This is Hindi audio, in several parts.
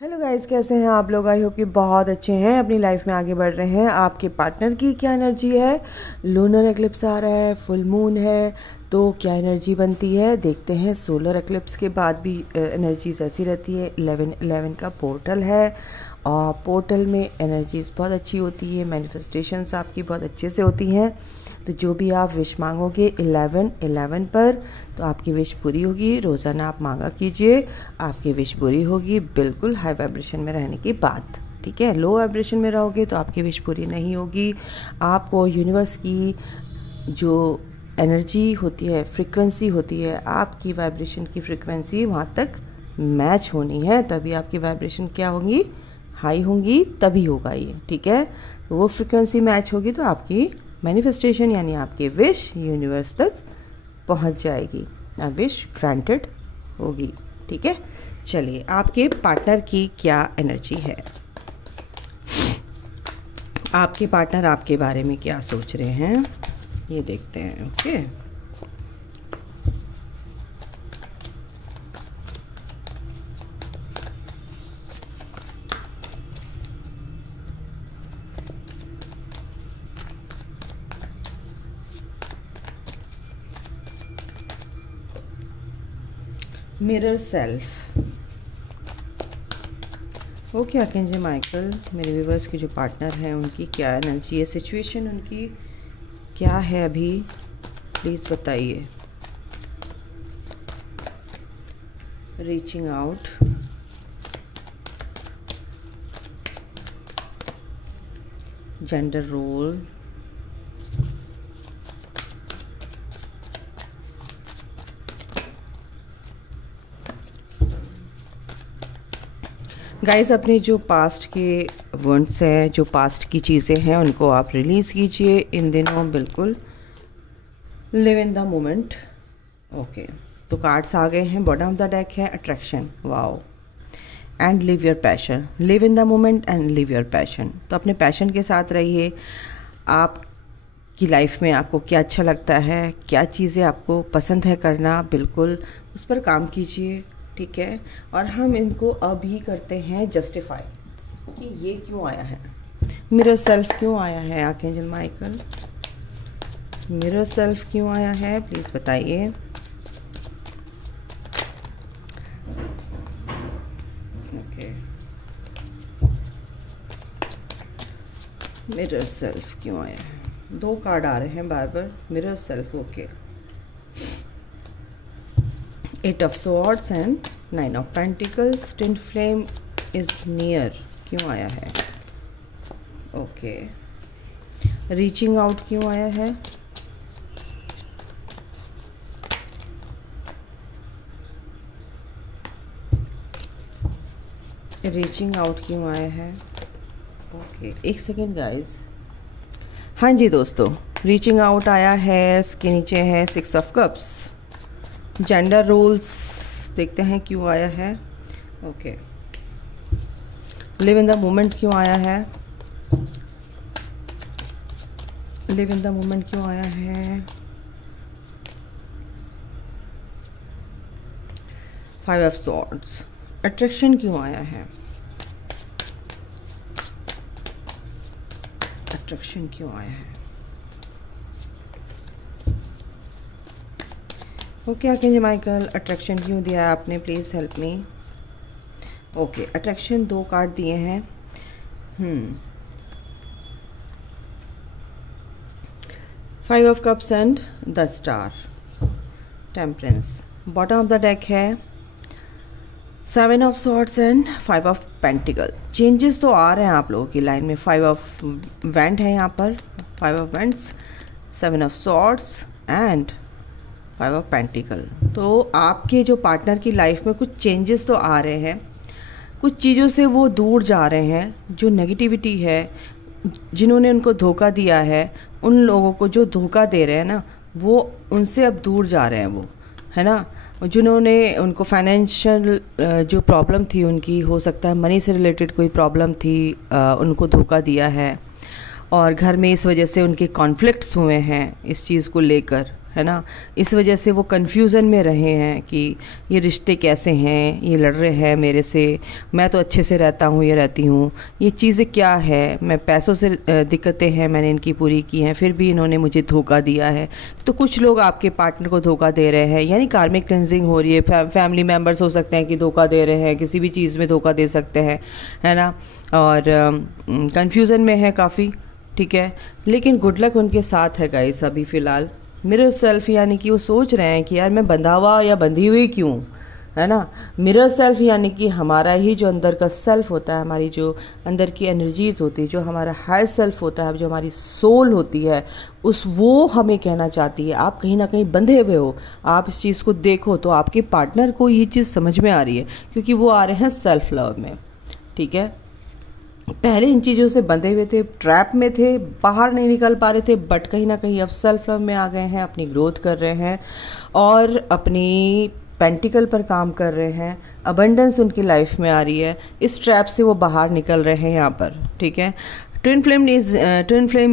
हेलो गाइस, कैसे हैं आप लोग। आई होप कि बहुत अच्छे हैं, अपनी लाइफ में आगे बढ़ रहे हैं। आपके पार्टनर की क्या एनर्जी है। लूनर एक्लिप्स आ रहा है, फुल मून है, तो क्या एनर्जी बनती है देखते हैं। सोलर एक्लिप्स के बाद भी एनर्जीज ऐसी रहती है। 11/11 का पोर्टल है और पोर्टल में एनर्जीज बहुत अच्छी होती है, मैनिफेस्टेशंस आपकी बहुत अच्छे से होती हैं। तो जो भी आप विश मांगोगे 11/11 पर, तो आपकी विश पूरी होगी। रोज़ाना आप मांगा कीजिए, आपकी विश पूरी होगी, बिल्कुल हाई वाइब्रेशन में रहने की बात। ठीक है, लो वाइब्रेशन में रहोगे तो आपकी विश पूरी नहीं होगी। आपको यूनिवर्स की जो एनर्जी होती है, फ्रीक्वेंसी होती है, आपकी वाइब्रेशन की फ्रीक्वेंसी वहाँ तक मैच होनी है, तभी आपकी वाइब्रेशन क्या होंगी, हाई होंगी, तभी होगा ये। ठीक है, तो वो फ्रीक्वेंसी मैच होगी तो आपकी मैनिफेस्टेशन यानी आपकी विश यूनिवर्स तक पहुंच जाएगी, विश ग्रांटेड होगी। ठीक है, चलिए आपके पार्टनर की क्या एनर्जी है। आपके पार्टनर आपके बारे में क्या सोच रहे हैं ये देखते हैं। Okay, mirror self. Okay archangel Michael, मेरे व्यूवर्स के जो पार्टनर हैं उनकी क्या एनर्जी है, सिचुएशन उनकी क्या है अभी, प्लीज़ बताइए। Reaching out, gender role, guys अपने जो पास्ट के वंड्स हैं, जो पास्ट की चीज़ें हैं, उनको आप रिलीज़ कीजिए इन दिनों। बिल्कुल live in the moment. Okay, तो कार्ड्स आ गए हैं। बॉटम ऑफ द डेक है attraction, wow, and live your passion. Live in the moment and live your passion. तो अपने पैशन के साथ रहिए। आपकी लाइफ में आपको क्या अच्छा लगता है, क्या चीज़ें आपको पसंद है करना, बिल्कुल उस पर काम कीजिए। ठीक है, और हम इनको अभी करते हैं जस्टिफाई कि ये क्यों आया है, मिरर सेल्फ क्यों आया है। आर्कएंजल माइकल, मिरर सेल्फ क्यों आया है, प्लीज़ बताइए। ओके, मिरर सेल्फ क्यों आया है। दो कार्ड आ रहे हैं बार बार, mirror self. Okay, 8 of swords and 9 of pentacles, twin flame is near क्यों आया है। ओके, रीचिंग आउट क्यों आया है। रीचिंग आउट क्यों आया है। ओके, एक सेकेंड गाइस। हाँ जी दोस्तों, रीचिंग आउट आया है। इसके नीचे है 6 of cups। जेंडर रोल्स देखते हैं क्यों आया है। Okay, live in the moment क्यों आया है। लिव इन द मोमेंट क्यों आया है। 5 of swords, अट्रैक्शन क्यों आया है। अट्रैक्शन क्यों आया है। ओके आर्कएंजल माइकल, अट्रैक्शन क्यों दिया है आपने, please help me. Okay, attraction 2 card दिए हैं। 5 of cups and the star, temperance. Bottom of the deck है 7 of swords and 5 of pentacle। Changes तो आ रहे हैं आप लोगों की लाइन में। 5 of wand है यहाँ पर, 5 of wands, 7 of swords and 5 of pentacle। तो आपके जो पार्टनर की लाइफ में कुछ चेंजेस तो आ रहे हैं, कुछ चीज़ों से वो दूर जा रहे हैं। जो नेगेटिविटी है, जिन्होंने उनको धोखा दिया है, उन लोगों को जो धोखा दे रहे हैं ना, वो उनसे अब दूर जा रहे हैं वो, है ना। जिन्होंने उनको फाइनेंशियल जो प्रॉब्लम थी उनकी, हो सकता है मनी से रिलेटेड कोई प्रॉब्लम थी, उनको धोखा दिया है और घर में इस वजह से उनके कॉन्फ्लिक्ट्स हुए हैं इस चीज़ को लेकर, है ना। इस वजह से वो कंफ्यूजन में रहे हैं कि ये रिश्ते कैसे हैं, ये लड़ रहे हैं मेरे से, मैं तो अच्छे से रहता हूँ, ये रहती हूँ, ये चीज़ें क्या है, मैं पैसों से दिक्कतें हैं मैंने इनकी पूरी की हैं, फिर भी इन्होंने मुझे धोखा दिया है। तो कुछ लोग आपके पार्टनर को धोखा दे रहे हैं, यानी कार्मिक क्लेंजिंग हो रही है। फैमिली मेम्बर्स हो सकते हैं कि धोखा दे रहे हैं, किसी भी चीज़ में धोखा दे सकते हैं, है ना। और कंफ्यूजन में है काफ़ी, ठीक है। लेकिन गुड लक उनके साथ है गाइस अभी फ़िलहाल। मिरर सेल्फ यानी कि वो सोच रहे हैं कि यार मैं बंधा हुआ या बंधी हुई क्यों, है ना। मिरर सेल्फ यानी कि हमारा ही जो अंदर का सेल्फ होता है, हमारी जो अंदर की एनर्जीज होती है, जो हमारा हायर सेल्फ होता है, जो हमारी सोल होती है, वो हमें कहना चाहती है आप कहीं ना कहीं बंधे हुए हो। आप इस चीज़ को देखो तो आपके पार्टनर को ये चीज़ समझ में आ रही है, क्योंकि वो आ रहे हैं सेल्फ लव में, ठीक है। पहले इन चीज़ों से बंधे हुए थे, ट्रैप में थे, बाहर नहीं निकल पा रहे थे, बट कहीं ना कहीं अब सेल्फ लव में आ गए हैं, अपनी ग्रोथ कर रहे हैं और अपनी पेंटिकल पर काम कर रहे हैं। अबंडेंस उनकी लाइफ में आ रही है, इस ट्रैप से वो बाहर निकल रहे हैं यहाँ पर, ठीक है। ट्विन फ्लेम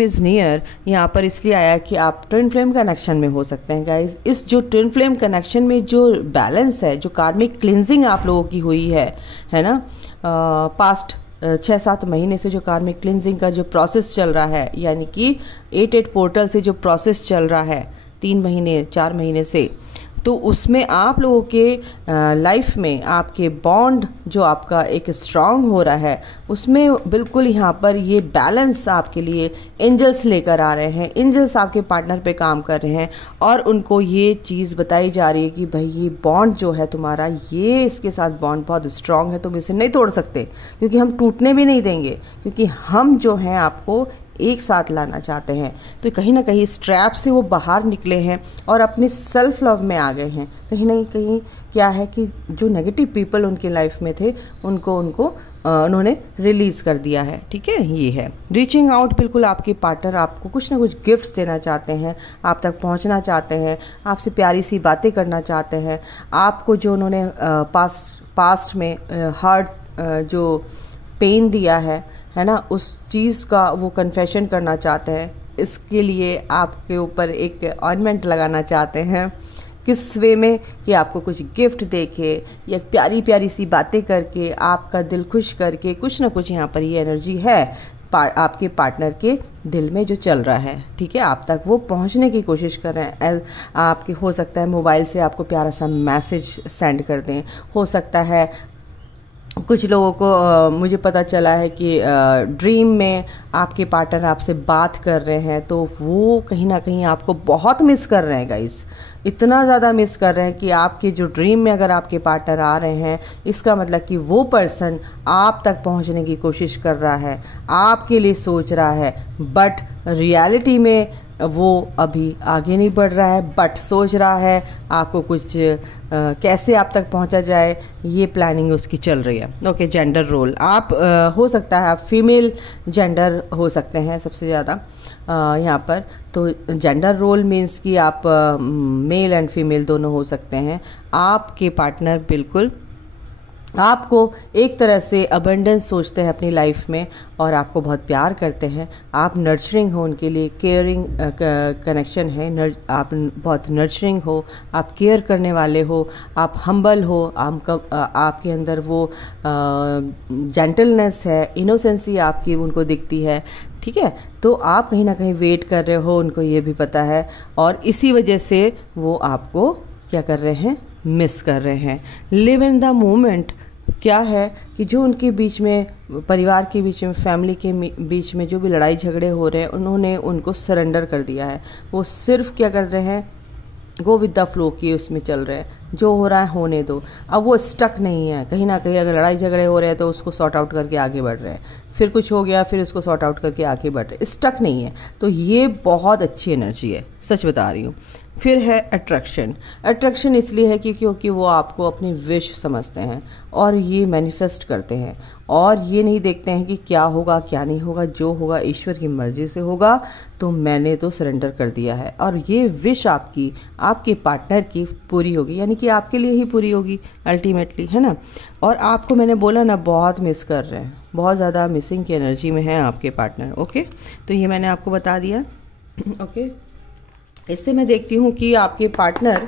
इज़ नियर यहाँ पर इसलिए आया कि आप ट्विन फ्लेम कनेक्शन में हो सकते हैं गाइज। इस जो ट्विन फ्लेम कनेक्शन में जो बैलेंस है, जो कार्मिक क्लिनजिंग आप लोगों की हुई है ना, पास्ट 6-7 महीने से जो कार्मिक क्लिनजिंग का जो प्रोसेस चल रहा है, यानी कि 8 पोर्टल से जो प्रोसेस चल रहा है 3 महीने 4 महीने से, तो उसमें आप लोगों के लाइफ में आपके बॉन्ड जो आपका एक स्ट्रांग हो रहा है, उसमें बिल्कुल यहाँ पर ये बैलेंस आपके लिए एंजल्स लेकर आ रहे हैं। एंजल्स आपके पार्टनर पे काम कर रहे हैं और उनको ये चीज़ बताई जा रही है कि भाई ये बॉन्ड जो है तुम्हारा, ये इसके साथ बॉन्ड बहुत स्ट्रांग है, तुम इसे नहीं तोड़ सकते, क्योंकि हम टूटने भी नहीं देंगे, क्योंकि हम जो हैं आपको एक साथ लाना चाहते हैं। तो कहीं ना कहीं इस ट्रैप से वो बाहर निकले हैं और अपने सेल्फ लव में आ गए हैं। कहीं ना कहीं क्या है कि जो नेगेटिव पीपल उनके लाइफ में थे उनको उन्होंने रिलीज़ कर दिया है, ठीक है। ये है रीचिंग आउट, बिल्कुल आपके पार्टनर आपको कुछ ना कुछ गिफ्ट्स देना चाहते हैं, आप तक पहुंचना चाहते हैं, आपसे प्यारी सी बातें करना चाहते हैं। आपको जो उन्होंने पास्ट में हार्ट जो पेन दिया है ना, उस चीज़ का वो कन्फेशन करना चाहते हैं। इसके लिए आपके ऊपर एक ऑर्नामेंट लगाना चाहते हैं। किस वे में कि आपको कुछ गिफ्ट देके या प्यारी प्यारी सी बातें करके, आपका दिल खुश करके, कुछ ना कुछ यहाँ पर ये एनर्जी है आपके पार्टनर के दिल में जो चल रहा है, ठीक है। आप तक वो पहुँचने की कोशिश कर रहे हैं। आपके हो सकता है मोबाइल से आपको प्यारा सा मैसेज सेंड कर दें, हो सकता है कुछ लोगों को मुझे पता चला है कि ड्रीम में आपके पार्टनर आपसे बात कर रहे हैं, तो वो कहीं ना कहीं आपको बहुत मिस कर रहे हैं गाइस, इतना ज़्यादा मिस कर रहे हैं कि आपके जो ड्रीम में अगर आपके पार्टनर आ रहे हैं, इसका मतलब कि वो पर्सन आप तक पहुंचने की कोशिश कर रहा है, आपके लिए सोच रहा है, बट रियलिटी में वो अभी आगे नहीं बढ़ रहा है, बट सोच रहा है आपको कुछ कैसे आप तक पहुंचा जाए, ये प्लानिंग उसकी चल रही है। ओके, जेंडर रोल आप हो सकता है आप फीमेल जेंडर हो सकते हैं सबसे ज़्यादा यहाँ पर। तो जेंडर रोल मीन्स कि आप मेल एंड फीमेल दोनों हो सकते हैं। आपके पार्टनर बिल्कुल आपको एक तरह से अबंडेंस सोचते हैं अपनी लाइफ में और आपको बहुत प्यार करते हैं। आप नर्चरिंग हो, उनके लिए केयरिंग कनेक्शन है। आप बहुत नर्चरिंग हो, आप केयर करने वाले हो, आप हम्बल हो, आपके अंदर वो जेंटलनेस है, इनोसेंसी आपकी उनको दिखती है, ठीक है। तो आप कहीं ना कहीं वेट कर रहे हो, उनको ये भी पता है, और इसी वजह से वो आपको क्या कर रहे हैं, मिस कर रहे हैं। लिव इन द मोमेंट क्या है कि जो उनके बीच में, परिवार के बीच में, फैमिली के बीच में जो भी लड़ाई झगड़े हो रहे हैं, उन्होंने उनको सरेंडर कर दिया है। वो सिर्फ क्या कर रहे हैं, गो विद द फ्लो की उसमें चल रहे हैं, जो हो रहा है होने दो। अब वो स्टक नहीं है कहीं ना कहीं, अगर लड़ाई झगड़े हो रहे हैं तो उसको सॉर्ट आउट करके आगे बढ़ रहे हैं, फिर कुछ हो गया फिर उसको सॉर्ट आउट करके आगे बढ़ रहे, स्टक नहीं है। तो ये बहुत अच्छी एनर्जी है, सच बता रही हूँ। फिर है अट्रैक्शन। अट्रैक्शन इसलिए है कि क्योंकि वो आपको अपनी विश समझते हैं और ये मैनिफेस्ट करते हैं, और ये नहीं देखते हैं कि क्या होगा क्या नहीं होगा, जो होगा ईश्वर की मर्जी से होगा। तो मैंने तो सरेंडर कर दिया है, और ये विश आपकी आपके पार्टनर की पूरी होगी, यानी कि आपके लिए ही पूरी होगी अल्टीमेटली, है ना। और आपको मैंने बोला ना, बहुत मिस कर रहे हैं, बहुत ज़्यादा मिसिंग की एनर्जी में है आपके पार्टनर। ओके, तो ये मैंने आपको बता दिया। ओके, इससे मैं देखती हूँ कि आपके पार्टनर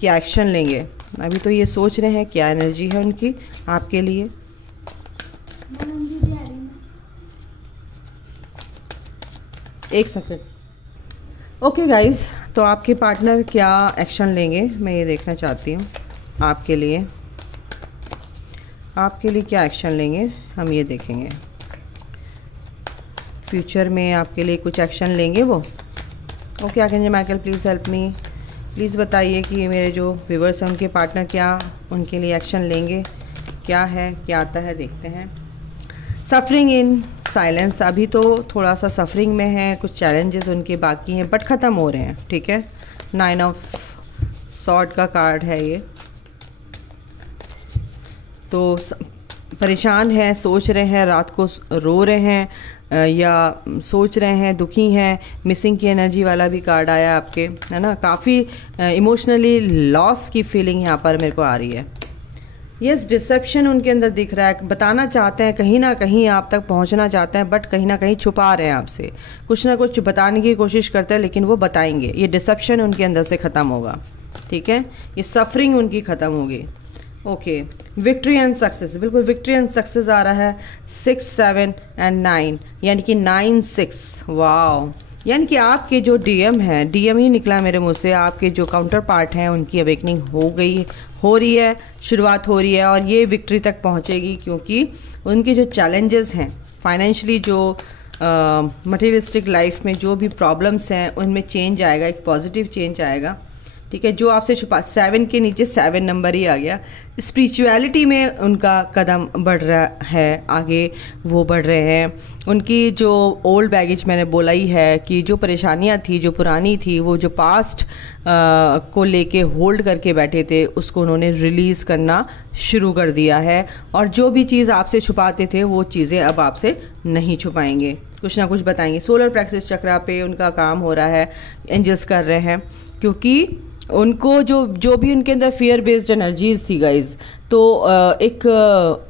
क्या एक्शन लेंगे। अभी तो ये सोच रहे हैं, क्या एनर्जी है उनकी आपके लिए। एक सेकंड। ओके गाइस, तो आपके पार्टनर क्या एक्शन लेंगे मैं ये देखना चाहती हूँ आपके लिए। आपके लिए क्या एक्शन लेंगे हम ये देखेंगे। फ्यूचर में आपके लिए कुछ एक्शन लेंगे वो। Okay archangel Michael please help me. Please बताइए कि मेरे जो व्यूअर्स हैं उनके पार्टनर क्या उनके लिए एक्शन लेंगे, क्या है, क्या आता है, देखते हैं। सफरिंग इन साइलेंस, अभी तो थोड़ा सा सफरिंग में है, कुछ चैलेंजेस उनके बाकी हैं बट ख़त्म हो रहे हैं, ठीक है। 9 ऑफ सॉर्ड का कार्ड है ये। तो परेशान है, सोच रहे हैं, रात को रो रहे हैं या सोच रहे हैं, दुखी हैं। मिसिंग की एनर्जी वाला भी कार्ड आया आपके, है ना। काफ़ी इमोशनली लॉस की फीलिंग यहाँ पर मेरे को आ रही है। यस, डिसेप्शन उनके अंदर दिख रहा है। बताना चाहते हैं, कहीं ना कहीं आप तक पहुंचना चाहते हैं बट कहीं ना कहीं छुपा रहे हैं आपसे। कुछ ना कुछ बताने की कोशिश करते हैं लेकिन वो बताएंगे। ये डिसेप्शन उनके अंदर से ख़त्म होगा, ठीक है। ये सफरिंग उनकी ख़त्म होगी। ओके, विक्ट्री एंड सक्सेस, बिल्कुल विक्ट्री एंड सक्सेस आ रहा है। 6, 7 एंड 9, यानी कि 9, 6। वाओ, यानी कि आपके जो डीएम है, डीएम ही निकला मेरे मुंह से, आपके जो काउंटर पार्ट हैं उनकी अवेकनिंग हो रही है, शुरुआत हो रही है और ये विक्ट्री तक पहुंचेगी क्योंकि उनके जो चैलेंजेस हैं फाइनेंशियली, जो मटेरियलिस्टिक लाइफ में जो भी प्रॉब्लम्स हैं उनमें चेंज आएगा, एक पॉजिटिव चेंज आएगा, ठीक है। जो आपसे छुपा, 7 के नीचे 7 नंबर ही आ गया। स्पिरिचुअलिटी में उनका कदम बढ़ रहा है, आगे वो बढ़ रहे हैं। उनकी जो ओल्ड बैगेज, मैंने बोला ही है कि जो परेशानियां थी, जो पुरानी थी, वो जो पास्ट को लेके होल्ड करके बैठे थे, उसको उन्होंने रिलीज़ करना शुरू कर दिया है। और जो भी चीज़ आपसे छुपाते थे वो चीज़ें अब आपसे नहीं छुपाएंगे, कुछ ना कुछ बताएंगे। सोलर प्लेक्सस चक्रा पे उनका काम हो रहा है, एंजल्स कर रहे हैं, क्योंकि उनको जो भी उनके अंदर फियर बेस्ड एनर्जीज थी गाइज, तो एक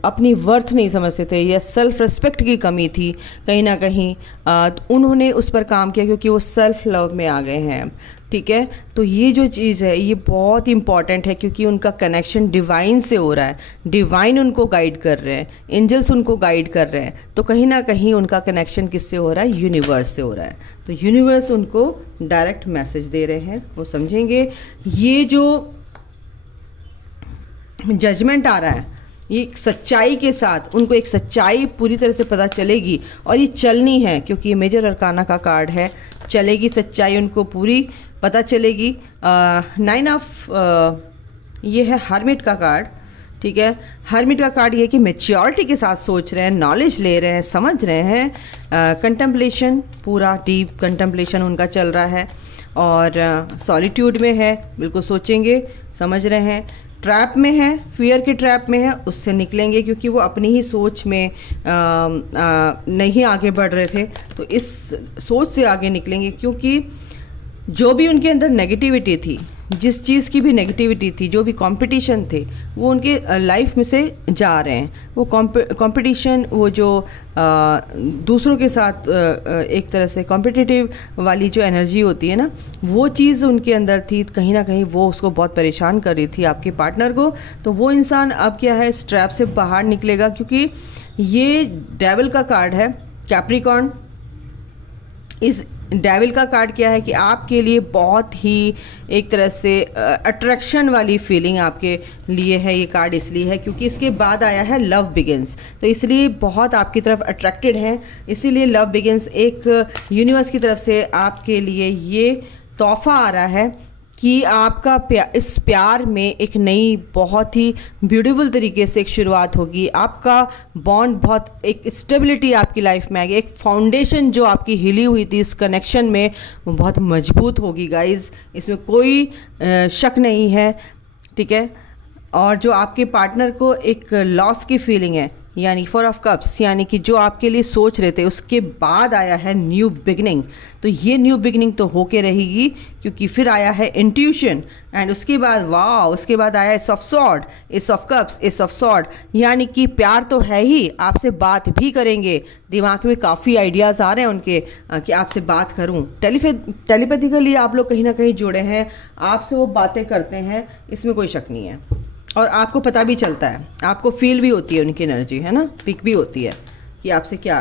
अपनी वर्थ नहीं समझते थे या सेल्फ रिस्पेक्ट की कमी थी कहीं ना कहीं, तो उन्होंने उस पर काम किया क्योंकि वो सेल्फ लव में आ गए हैं, ठीक है। तो ये जो चीज़ है ये बहुत इंपॉर्टेंट है क्योंकि उनका कनेक्शन डिवाइन से हो रहा है, डिवाइन उनको गाइड कर रहे हैं, एंजल्स उनको गाइड कर रहे हैं। तो कहीं ना कहीं उनका कनेक्शन किससे हो रहा है, यूनिवर्स से हो रहा है। तो यूनिवर्स उनको डायरेक्ट मैसेज दे रहे हैं, वो समझेंगे। ये जो जजमेंट आ रहा है ये सच्चाई के साथ, उनको एक सच्चाई पूरी तरह से पता चलेगी और ये चलनी है क्योंकि ये मेजर अरकाना का कार्ड है। चलेगी सच्चाई, उनको पूरी पता चलेगी। 9 ऑफ ये है हर्मिट का कार्ड, ठीक है। हर्मिट का कार्ड ये है कि मैच्योरिटी के साथ सोच रहे हैं, नॉलेज ले रहे हैं, समझ रहे हैं। कंटेम्पलेशन, पूरा डीप कंटेम्पलेशन उनका चल रहा है और सॉलिट्यूड में है, बिल्कुल सोचेंगे, समझ रहे हैं। ट्रैप में है, फियर के ट्रैप में है, उससे निकलेंगे क्योंकि वो अपनी ही सोच में नहीं आगे बढ़ रहे थे। तो इस सोच से आगे निकलेंगे क्योंकि जो भी उनके अंदर नेगेटिविटी थी, जिस चीज़ की भी नेगेटिविटी थी, जो भी कंपटीशन थे, वो उनके लाइफ में से जा रहे हैं। वो कंपटीशन, वो जो दूसरों के साथ एक तरह से कॉम्पिटिटिव वाली जो एनर्जी होती है ना, वो चीज़ उनके अंदर थी, कहीं ना कहीं वो उसको बहुत परेशान कर रही थी आपके पार्टनर को। तो वो इंसान अब क्या है, इस ट्रैप से बाहर निकलेगा क्योंकि ये डेविल का कार्ड है, कैप्रिकॉर्न। इस डेविल का कार्ड क्या है कि आपके लिए बहुत ही एक तरह से अट्रैक्शन वाली फीलिंग आपके लिए है। ये कार्ड इसलिए है क्योंकि इसके बाद आया है लव बिगिंस, तो इसलिए बहुत आपकी तरफ अट्रैक्टेड हैं, इसीलिए लव बिगिंस एक यूनिवर्स की तरफ से आपके लिए ये तोहफा आ रहा है कि आपका इस प्यार में एक नई, बहुत ही ब्यूटीफुल तरीके से एक शुरुआत होगी। आपका बॉन्ड बहुत, एक स्टेबिलिटी आपकी लाइफ में आएगी, एक फाउंडेशन जो आपकी हिली हुई थी इस कनेक्शन में, वो बहुत मजबूत होगी गाइज, इसमें कोई शक नहीं है, ठीक है। और जो आपके पार्टनर को एक लॉस की फीलिंग है, यानी 4 ऑफ कप्स, यानी कि जो आपके लिए सोच रहे थे उसके बाद आया है न्यू बिगनिंग। तो ये न्यू बिगनिंग तो होके रहेगी, क्योंकि फिर आया है इंट्यूशन, एंड उसके बाद वाह, उसके बाद आया S of sword, S of cups, S of sword, यानी कि प्यार तो है ही, आपसे बात भी करेंगे। दिमाग में काफ़ी आइडियाज़ आ रहे हैं उनके कि आपसे बात करूं। टेलीपैथिकली आप लोग कहीं ना कहीं जुड़े हैं, आपसे वो बातें करते हैं, इसमें कोई शक नहीं है। और आपको पता भी चलता है, आपको फील भी होती है उनकी एनर्जी, है ना, पिक भी होती है कि आपसे क्या।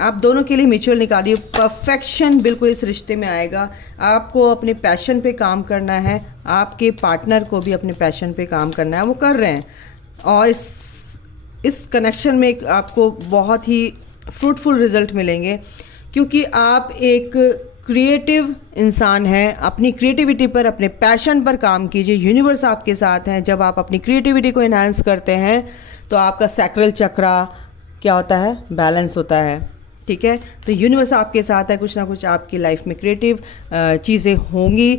आप दोनों के लिए म्यूचुअल निकालिए, परफेक्शन बिल्कुल इस रिश्ते में आएगा। आपको अपने पैशन पे काम करना है, आपके पार्टनर को भी अपने पैशन पे काम करना है, वो कर रहे हैं। और इस कनेक्शन में आपको बहुत ही फ्रूटफुल रिजल्ट मिलेंगे, क्योंकि आप एक क्रिएटिव इंसान है। अपनी क्रिएटिविटी पर, अपने पैशन पर काम कीजिए, यूनिवर्स आपके साथ है। जब आप अपनी क्रिएटिविटी को एनहांस करते हैं तो आपका सैक्रल चक्रा क्या होता है, बैलेंस होता है, ठीक है। तो यूनिवर्स आपके साथ है, कुछ ना कुछ आपकी लाइफ में क्रिएटिव चीज़ें होंगी,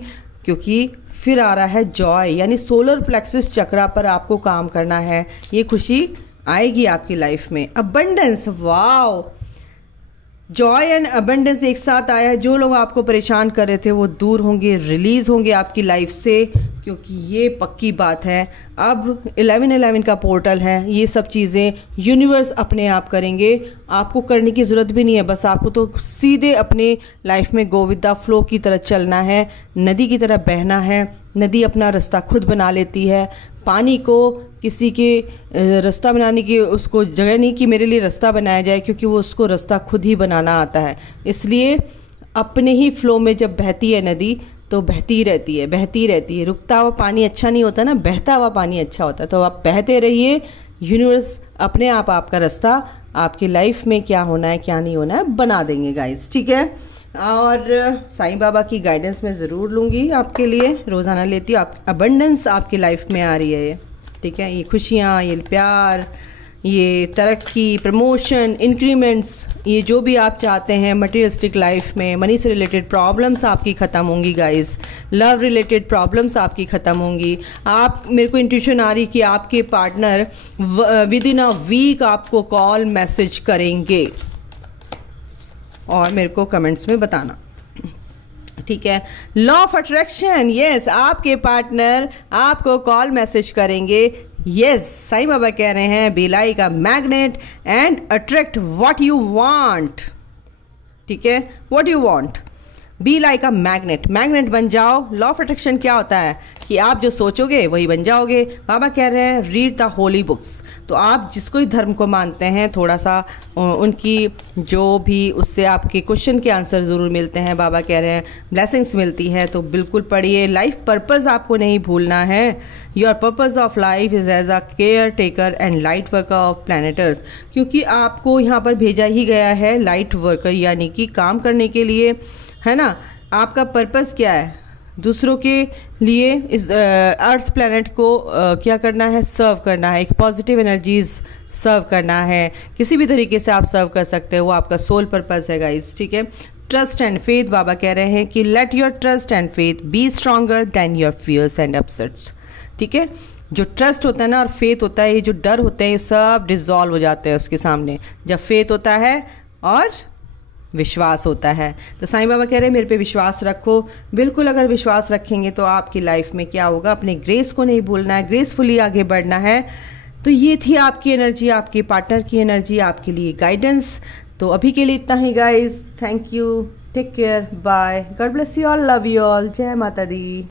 क्योंकि फिर आ रहा है जॉय, यानी सोलर प्लेक्सस चक्रा पर आपको काम करना है। ये खुशी आएगी आपकी लाइफ में। Abundance, wow, Joy and abundance एक साथ आया है। जो लोग आपको परेशान कर रहे थे वो दूर होंगे, रिलीज होंगे आपकी लाइफ से, क्योंकि ये पक्की बात है। अब 1111 का पोर्टल है, ये सब चीज़ें यूनिवर्स अपने आप करेंगे, आपको करने की ज़रूरत भी नहीं है। बस आपको तो सीधे अपने लाइफ में गो विद द फ्लो की तरह चलना है, नदी की तरह बहना है। नदी अपना रास्ता खुद बना लेती है। पानी को किसी के रास्ता बनाने की उसको जगह नहीं कि मेरे लिए रास्ता बनाया जाए, क्योंकि वो उसको रास्ता खुद ही बनाना आता है। इसलिए अपने ही फ्लो में जब बहती है नदी तो बहती रहती है, बहती रहती है। रुकता हुआ पानी अच्छा नहीं होता ना, बहता हुआ पानी अच्छा होता है। तो आप बहते रहिए, यूनिवर्स अपने आप आपका रास्ता, आपकी लाइफ में क्या होना है क्या नहीं होना है बना देंगे गाइस, ठीक है। और साईं बाबा की गाइडेंस मैं ज़रूर लूँगी आपके लिए, रोज़ाना लेती हूँ। आप अबंडेंस आपकी लाइफ में आ रही है ये, ठीक है। ये खुशियाँ, ये प्यार, ये तरक्की, प्रमोशन, इंक्रीमेंट्स, ये जो भी आप चाहते हैं मटेरियलिस्टिक लाइफ में। मनी से रिलेटेड प्रॉब्लम्स आपकी ख़त्म होंगी गाइस, लव रिलेटेड प्रॉब्लम्स आपकी ख़त्म होंगी। आप, मेरे को इंट्यूशन आ रही कि आपके partner within a week आपको कॉल मैसेज करेंगे, और मेरे को कमेंट्स में बताना, ठीक है। लॉ ऑफ अट्रैक्शन, यस, आपके पार्टनर आपको कॉल मैसेज करेंगे। यस, साईं बाबा कह रहे हैं be like a magnet and attract what you want, ठीक है। What you want, be like a magnet, magnet बन जाओ। लॉ ऑफ अट्रैक्शन क्या होता है कि आप जो सोचोगे वही बन जाओगे। बाबा कह रहे हैं रीड द होली बुक्स। तो आप जिसको ही धर्म को मानते हैं, थोड़ा सा उनकी जो भी उससे आपके क्वेश्चन के आंसर ज़रूर मिलते हैं, बाबा कह रहे हैं ब्लेसिंग्स मिलती है, तो बिल्कुल पढ़िए। लाइफ पर्पज़ आपको नहीं भूलना है। Your purpose of life is as a caretaker and light worker of planet Earth, क्योंकि आपको यहाँ पर भेजा ही गया है लाइट वर्कर, यानी कि काम करने के लिए, है ना। आपका पर्पस क्या है, दूसरों के लिए इस अर्थ प्लैनेट को क्या करना है, सर्व करना है, एक पॉजिटिव एनर्जीज सर्व करना है। किसी भी तरीके से आप सर्व कर सकते हो, वो आपका सोल पर्पस है गाइस, ठीक है। ट्रस्ट एंड फेथ, बाबा कह रहे हैं कि let your trust and faith be stronger than your fears and upsets, ठीक है। जो ट्रस्ट होता है ना और फेथ होता है, ये जो डर होते हैं ये सब डिसॉल्व हो जाते हैं उसके सामने, जब फेथ होता है और विश्वास होता है। तो साईं बाबा कह रहे हैं मेरे पे विश्वास रखो। बिल्कुल, अगर विश्वास रखेंगे तो आपकी लाइफ में क्या होगा, अपने ग्रेस को नहीं भूलना है, ग्रेसफुली आगे बढ़ना है। तो ये थी आपकी एनर्जी, आपके पार्टनर की एनर्जी, आपके लिए गाइडेंस। तो अभी के लिए इतना ही guys, thank you, take care, bye, God bless you all, love you all, जय माता दी।